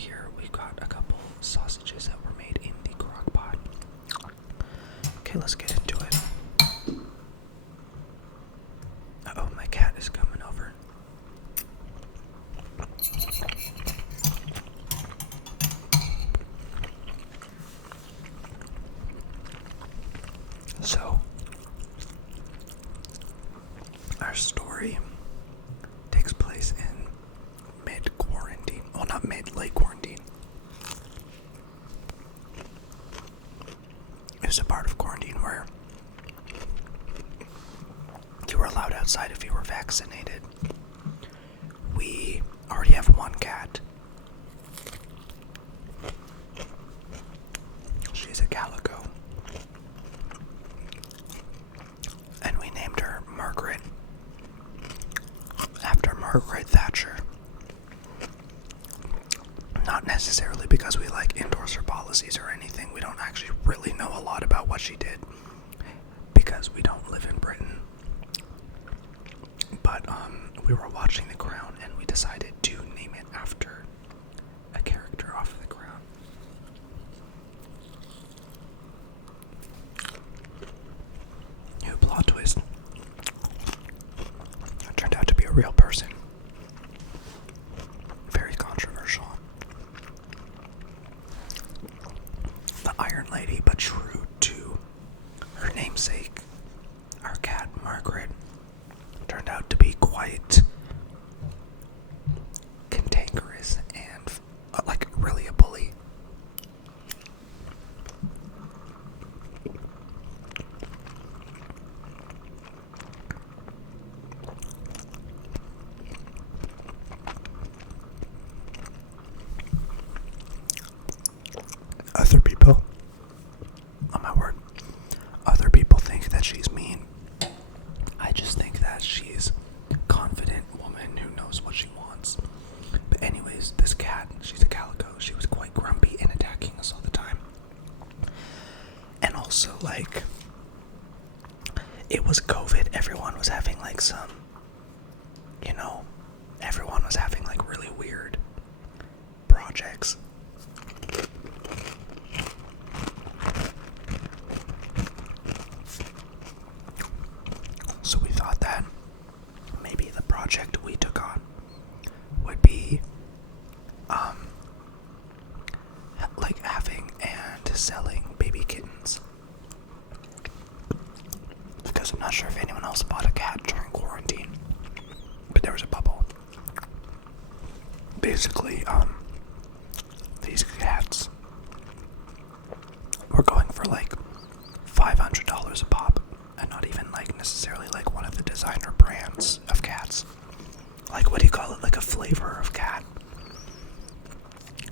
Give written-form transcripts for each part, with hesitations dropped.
here we've got a couple sausages that were made in the crock pot. Okay, let's get into it. Uh-oh, my cat is coming over. So, our story takes place in mid-quarantine. Well, not mid, late quarantine. It was a part of quarantine where you were allowed outside if you were vaccinated. We already have one cat. She's a calico. And we named her Margaret, after Margaret Thatcher. Not necessarily because we endorse her policies or anything. We don't actually really know a lot about what she did because we don't live in Britain. But we were watching The Crown and we decided to name it after a character off of The Crown. New plot twist. It turned out to be a real person. Very controversial. The Iron Lady, but true to her namesake, our cat Margaret turned out to be quite cantankerous and really a bully. Other people, oh my word, other people think that she's mean. I just think that she's a confident woman who knows what she wants. But anyways, this cat, she's a calico, she was quite grumpy and attacking us all the time. And also, it was COVID, everyone was having everyone was having really weird projects. So we thought that maybe the project we took on would be having and selling baby kittens. Because I'm not sure if anyone else bought a cat during quarantine, but there was a bubble. Basically, these cats were going for $500 a pop, and not even necessarily one of the designer brands of cats. What do you call it? A flavor of cat.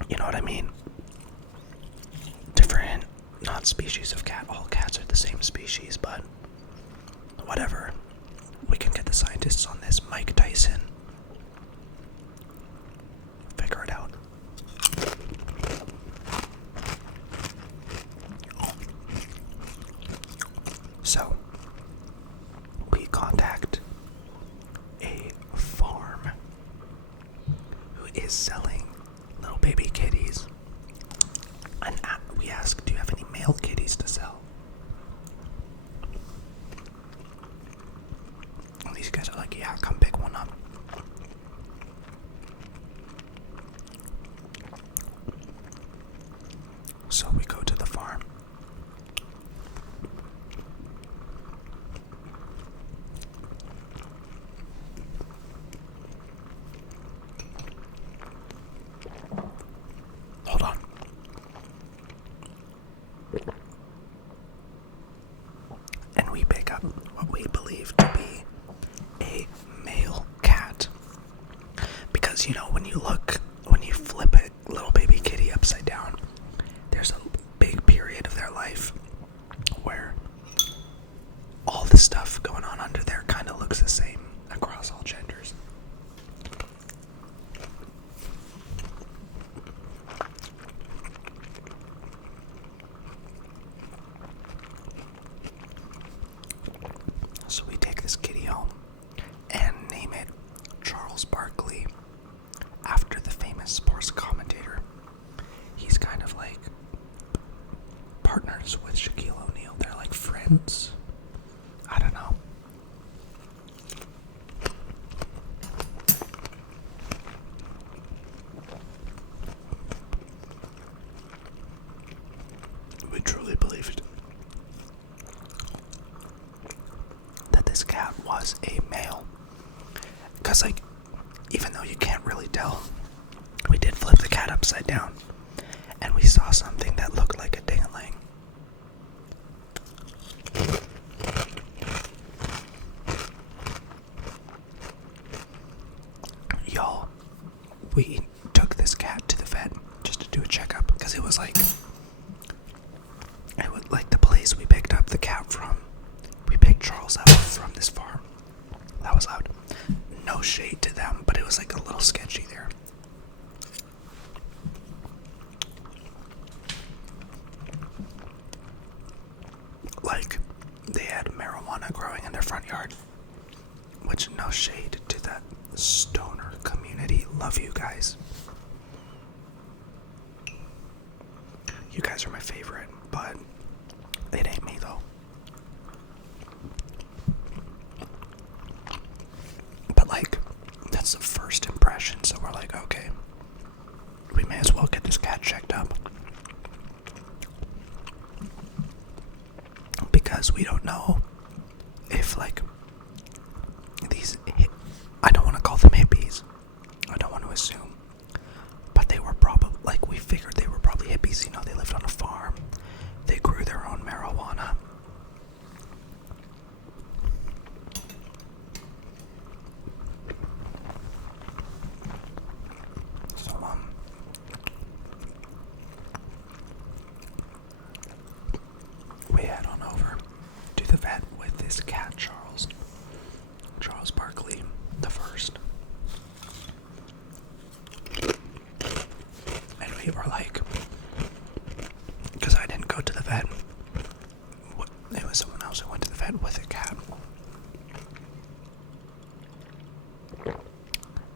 You know what I mean? Different, not species of cat. All cats are the same species, but whatever. We can get the scientists on this. Mike Tyson. Figure it out. So, we contact a farm who is selling little baby kitties. And we ask, do you have any male kitties to sell? And these guys are like, yeah, come pick one up. So we go to the farm. Hold on. intense. I don't know. We truly believed that this cat was a male. Because, like, even though you can't really tell, we did flip the cat upside down, and we saw something that looked like a ding-a-ling. Y'all, we took this cat to the vet just to do a checkup, because it was like the place we picked up the cat from. We picked Charles up from this farm. That was loud. No shade to them, but it was like a little sketchy there. Like, they had marijuana growing in their front yard. Which, no shade to that stoner community. Love you guys. You guys are my favorite, but it ain't me though. But like, that's the first impression, so we're like, okay, we may as well get this cat checked up. Because we don't know if, like, I don't want to call them hippies. I don't want to assume. But they were probably, like, we figured they were probably hippies. You know, they lived on a farm. They grew their own marijuana. So, we head on over to the vet with this cat, Charles Barkley the first. And we were like, because I didn't go to the vet, it was someone else who went to the vet with a cat.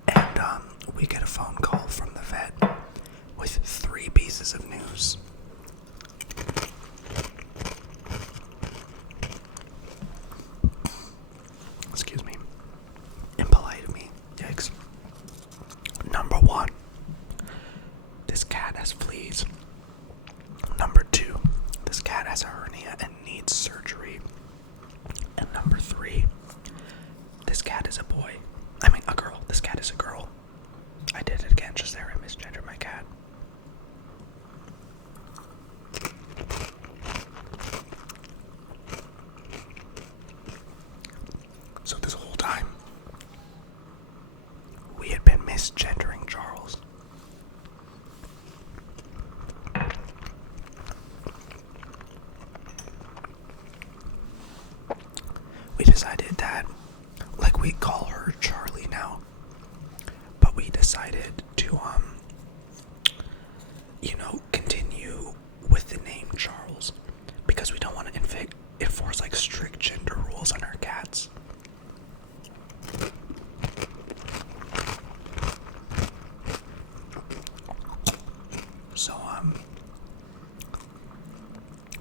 And we get a phone call from the vet with 3 pieces of news. Excuse me. Impolite of me. Yikes. Number 1. This cat has fleas. Number 2. This cat has a hernia and needs surgery. And number 3. This cat is a boy. I mean, a girl. This cat is a girl. I did it again just there. I misgendered my cat. So this whole time, we had been misgendering Charles. We decided that, like, we call her Charlie now, but we decided to, continue with the name Charles, because we don't want to enforce, like, strict gender rules on our cats. So,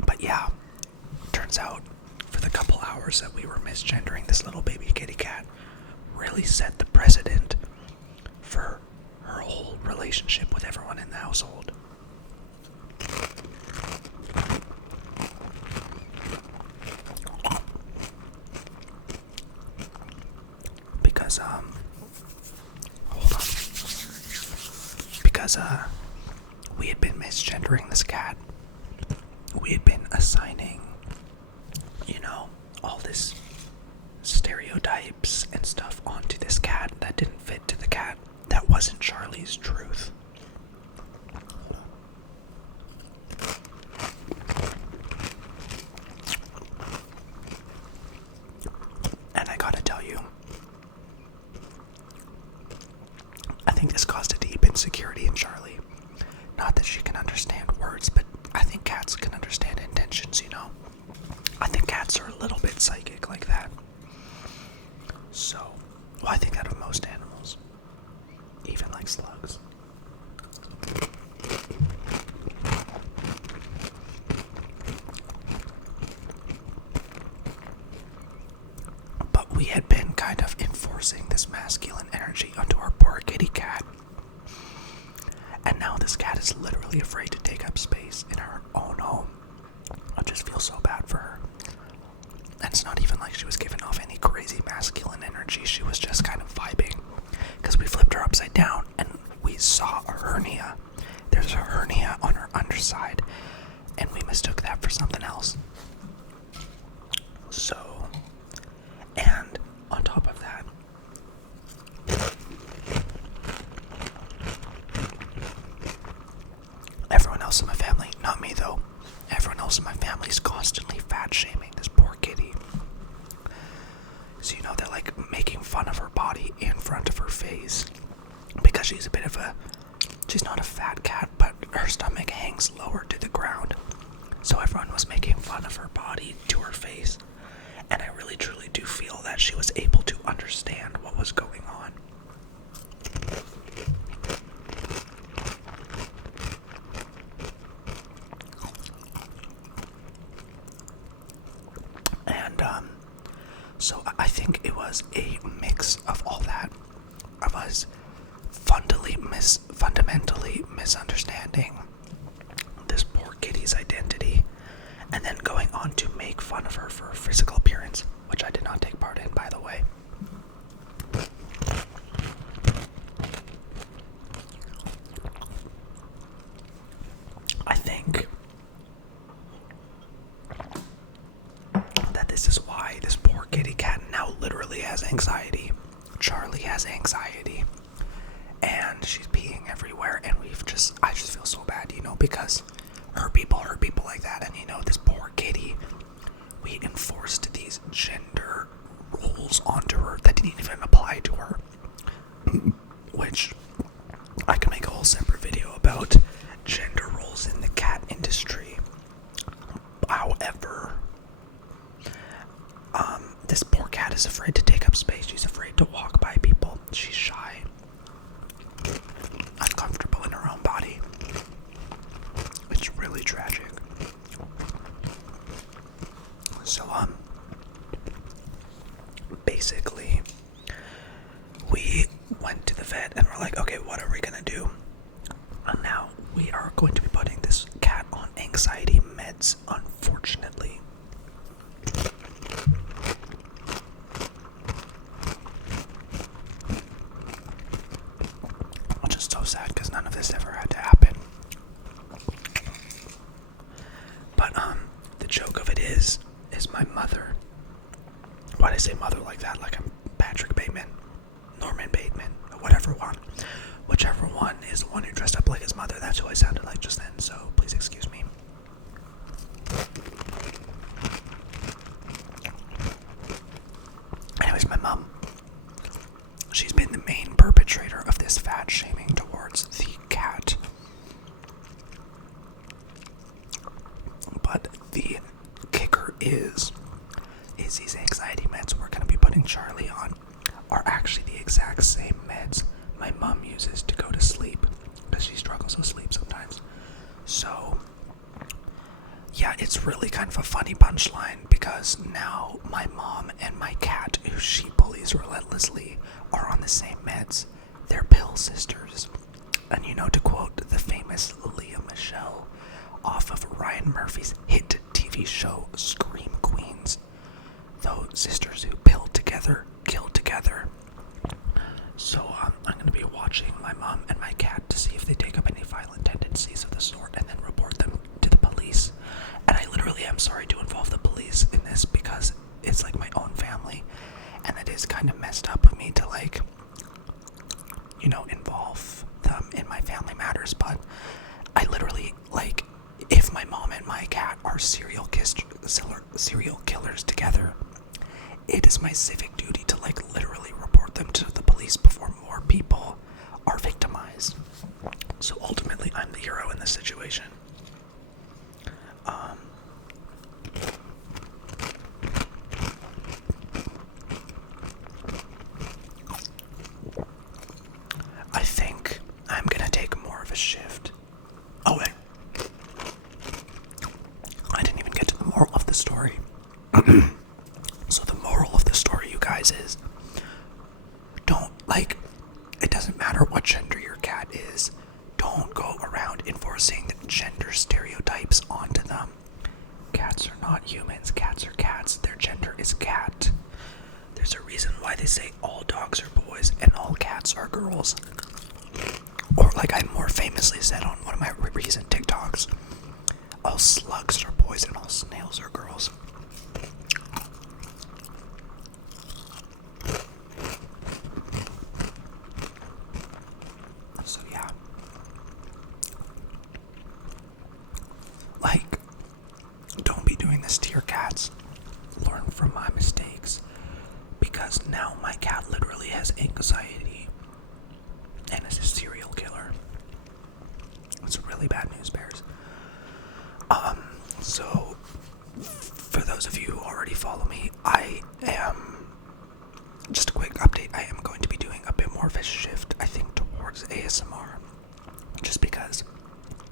but yeah, turns out for the couple hours that we were misgendering this little baby kitty cat really set the precedent for her whole relationship with everyone in the household. Because, hold on. Because, we had been misgendering this cat. We had been assigning, all this stereotypes and stuff onto this cat that didn't fit to the cat. That wasn't Charlie's truth. And I gotta tell you, I think this caused a deep insecurity in Charlie. Not that she can understand words, but I think cats can understand intentions, I think cats are a little bit psychic like that. So, well, I think out of most animals, even like slugs. This cat is literally afraid to take up space in her own home. I just feel so bad for her. And it's not even like she was giving off any crazy masculine energy. She was just kind of vibing. Because we flipped her upside down and we saw a hernia. There's a hernia on her underside. And we mistook that for something else. So, and on top of that, everyone else in my family, not me though, everyone else in my family is constantly fat shaming this poor kitty. So, you know, they're like making fun of her body in front of her face because she's she's not a fat cat, but her stomach hangs lower to the ground. So everyone was making fun of her body to her face. And I really truly do feel that she was able to understand what was going on. And so I think it was a mix of all that, of us fundamentally misunderstanding this poor kitty's identity, and then going on to make fun of her for her physical appearance, which I did not take part in, by the way. I think that this is why this poor kitty cat now literally has anxiety. Charlie has anxiety. And she's peeing everywhere, and I just feel so bad, you know, because hurt people like that, and you know, this poor kitty, we enforced these gender roles onto her that didn't even apply to her, which I can make a whole separate video about gender roles in the cat industry. However, this poor cat is afraid to take up space. She's afraid to walk by people. She's shy, uncomfortable in her own body. It's really tragic. So, basically, we went to the vet and we're like, okay, what are we gonna do? And now we are going to be putting this cat on anxiety meds, unfortunately. Which is so sad because none of this ever had to happen. But the joke of it is my mother. Why did I say mother like that? Like I'm Patrick Bateman, Norman Bateman, whichever one is the one who dressed up like his mother. That's who I sounded like just then, so please excuse me. Anyways, my mom, she's been the main perpetrator of this fat shaming towards the cat. But the kicker is these anxiety meds we're going to be putting Charlie on are actually the exact same meds my mom uses to go to sleep, because she struggles with sleep sometimes. So, yeah, it's really kind of a funny punchline, because now my mom and my cat, who she bullies relentlessly, are on the same meds. They're pill sisters. And you know, to quote the famous Leah Michelle off of Ryan Murphy's hit TV show Scream Queens, those sisters who pill together, kill together. So I'm going to be watching my mom and my cat to see if they take up any violent tendencies of the sort, and then report them to the police. And I literally am sorry to involve the police in this, because it's like my own family, and it is kind of messed up of me to, like, you know, involve them in my family matters. But I literally, like, if my mom and my cat are serial killers together, it is my civic duty to, like, literally report them to the police before more people are victimized. So ultimately, I'm the hero in this situation. I think I'm gonna take more of a shift. Oh, wait. I didn't even get to the moral of the story. So the moral of the story, you guys, is don't, like, it doesn't matter what gender your cat is, don't go around gender stereotypes onto them. Cats are not humans. Cats are cats. Their gender is cat. There's a reason why they say all dogs are boys and all cats are girls. Or like I more famously said on one of my recent TikToks, all slugs are boys and all snails are girls. So yeah. Like, don't be doing this to your cats. Learn from my mistakes. Because now my cat literally has anxiety and is a serial killer. It's really bad news, bears. So for those of you who already follow me, I am, just a quick update, I am going to be doing a bit more of a shift, I think, towards ASMR. Just because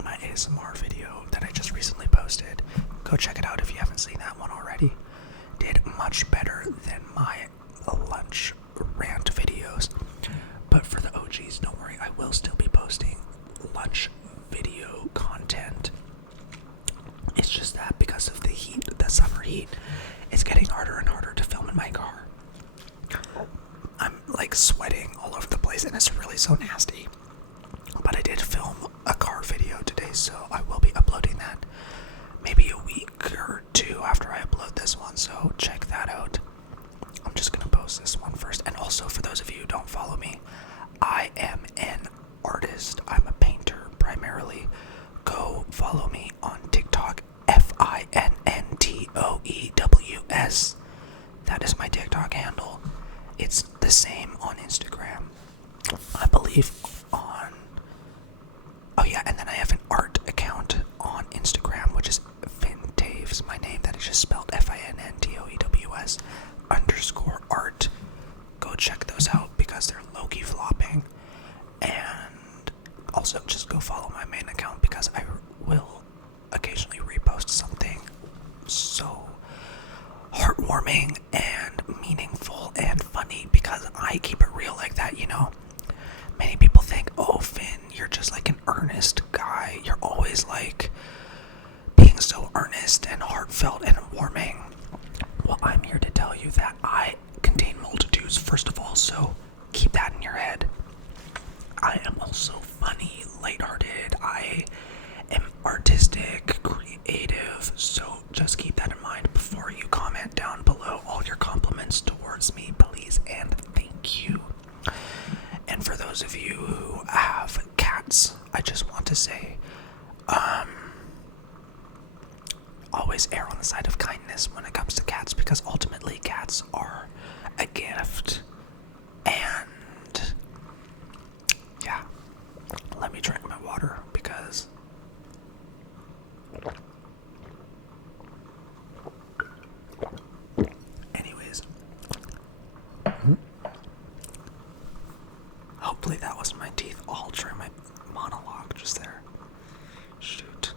my ASMR video that I just recently posted, go check it out if you haven't seen that one already, did much better than my lunch rant videos. But for the OGs, don't worry, I will still be posting lunch video content. It's just that because of the heat, the summer heat, it's getting harder and harder to film in my car. I'm like sweating all over the place and it's really so nasty. But I did film a car video today, so I will be uploading that maybe a week or two after I upload this one, so check that out. I'm just gonna post this one first. And also, for those of you who don't follow me, I am an artist. I'm a painter primarily. Go follow me on TikTok, FINNTOEWS. That is my TikTok handle. It's the same on Instagram, I believe. Oh yeah, and then I have an art account on Instagram, which is Fintaves, my name, that is just spelled FINNTOEWS _art. Go check those out because they're low-key flopping. And also just go follow my main account because I will occasionally repost something so heartwarming and meaningful and funny because I keep it real like that, you know? Many people think, oh, Finn, you're just like an earnest guy. You're always like being so earnest and heartfelt and warming. Well, I'm here to tell you that I contain multitudes, first of all, so keep that in your head. I am also funny, lighthearted. I am artistic, creative, so just keep that in mind before you comment down below all your compliments towards me, please, and thank you. And for those of you who have cats, I just want to say, always err on the side of kindness when it comes to cats, because ultimately cats are a gift. And yeah, let me drink my water because anyways, hopefully that was my teeth all during my monologue just there. Shoot.